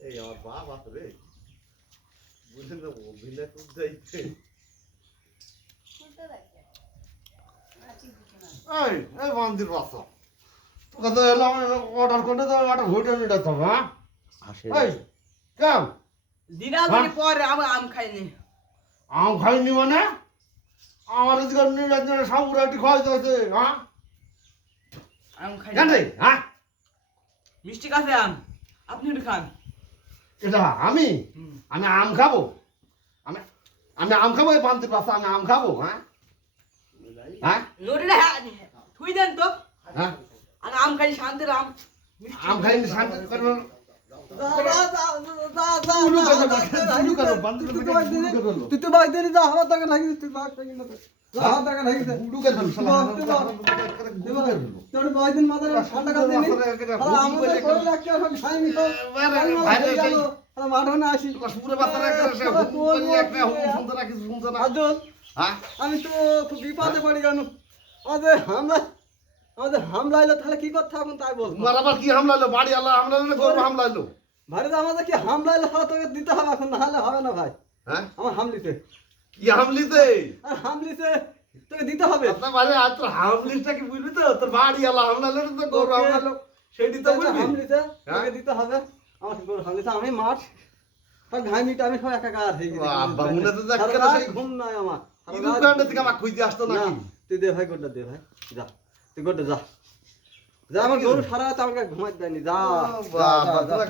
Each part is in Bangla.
এই আমার বাপ আছে রে বুঝলেন না অভিনয় করতে যাইতে এই এই মন্দির বাসা তোকে তো এলাম অর্ডার করতে তো অর্ডার হোটেল নিতে তো হ্যাঁ এই কেম দিনাজপুরে পরে আম খাইনি আম খাইনি মানে আমার এদিকে নির্বাচনে সামুরাটি খাওয়াইতে হয়েছে হ্যাঁ আম খাই জান রে হ্যাঁ মিষ্টি কাছে আম আপনি একটু খান এটা আমি আমি আম খাবো আমি আমি আম খাবো এই বান্তির বাসা আমি আম খাবো হ্যাঁ হ্যাঁ নোটিটা থুই দেন তো হ্যাঁ আর আম খাই শান্তি আম আম খাইনি শান্তি করবেন তুই তো ভাই দেরি যা হওয়ার টাকা নাকি তুই ভাগ থাকি না যা হওয়ার টাকা নাকি তোর ভাই দিন মাথায় ঠান্ডা কাজ দিনি আমাদের করে রাখতে হবে খাই নি তো মাঠে না আসি আমি তো খুব বিপদে পড়ি জানো আমাদের হামলা এলো তাহলে কি করতে হবে তাই বল আবার কি হামলা এলো বাড়ি আল্লাহ হামলা এলো গরু হামলা এলো ভাই আমাদের কি হামলা এলো তোকে দিতে হবে এখন না হলে হবে না ভাই হ্যাঁ আমার হামলিতে কি হামলিতে আর হামলিতে তোকে দিতে হবে আপনার বাড়ি আর তোর হামলিটা কি বুঝবি তো তোর বাড়ি আল্লাহ হামলা এলো তো গরু হামলা এলো সেটি তো বুঝবি হামলিতে তোকে দিতে হবে আমার গরু হামলিতে আমি মাঠ আর ঘামিটা আমি সব একাকার হয়ে গেছি বাবা মুনে তো দেখ কেন সেই ঘুম নাই আমার কি দোকানটা থেকে আমাকে খুঁজতে আসতো না নাকি তুই দে ভাই গোটা দে ভাই যা তুই গোটা যা যা আমার গরু সারা রাত আমাকে ঘুমাই দেয়নি যা বাবা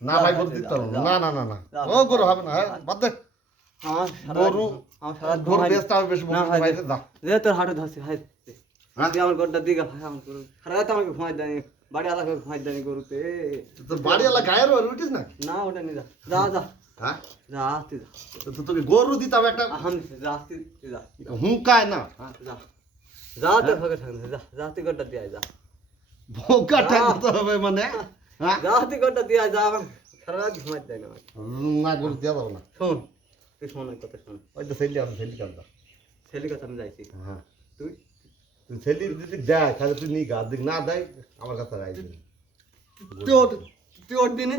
না ভাই বল দিতে না না না না ও গরু হবে না বাদ দে আমার গরু আমার সারা গরু বেস্ট হবে বেশি না বলতে ভাই ভাই যা দে তোর হাঁটু ধরছি ভাই হ্যাঁ? তুই আমার গোটা দিকে ভাই আমার গরু সারা রাত আমাকে ঘুমাই দেয়নি বাড়ি আলাদা ঘুমাই দেয়নি গরুতে তোর বাড়ি আল্লাহ গায়ের ওর উঠিস না না ওটা নি যা যা যা হ্যাঁ যা তুই যা তো তোকে গরু দিতাম একটা আহাম যা তুই যা হুঁকায় না যা যা তোর ভাগে থাক যা যা তুই গোটা দিয়ে আয়, যা ভোকা ঠাকতে হবে মানে হ্যাঁ যা তুই গোটা দিয়ে আয়, যা আমার সারা রাত ঘুমাই দেয় না না গরু দিয়ে দাও না শোন তুই শোন ওই কথা শোন ওই তো ছেলে আমি ছেলে কান্দা ছেলের কথা আমি যাইছি হ্যাঁ তুই তুই ছেলে যদি দেয় তাহলে তুই নিয়ে গা দিক না দেয় আমার কাছে রাখবি তুই ওর দিনে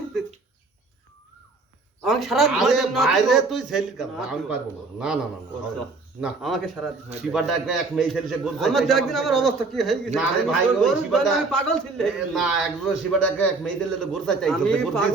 আমাকে সারা রাত ঘুমাই আরে দেয় না, বাইরে তুই- তুই ছেলে কান্দা আমি পারবো না না না না না হবে না। না আমাকে সারা রাত ঘুমাই দেয়। শিবাটা এক মেয়ে ছেলে সে গরু আমার দেখ দিন আমার অবস্থা কি হয়ে গেছে না রে ভাই, ওই গরুর শিবাটা- জন্য আমি পাগল ছিল না একবার শিবাটাকে এক মেয়ে দিলে তো গরু চাইছে আমি গরু পাগল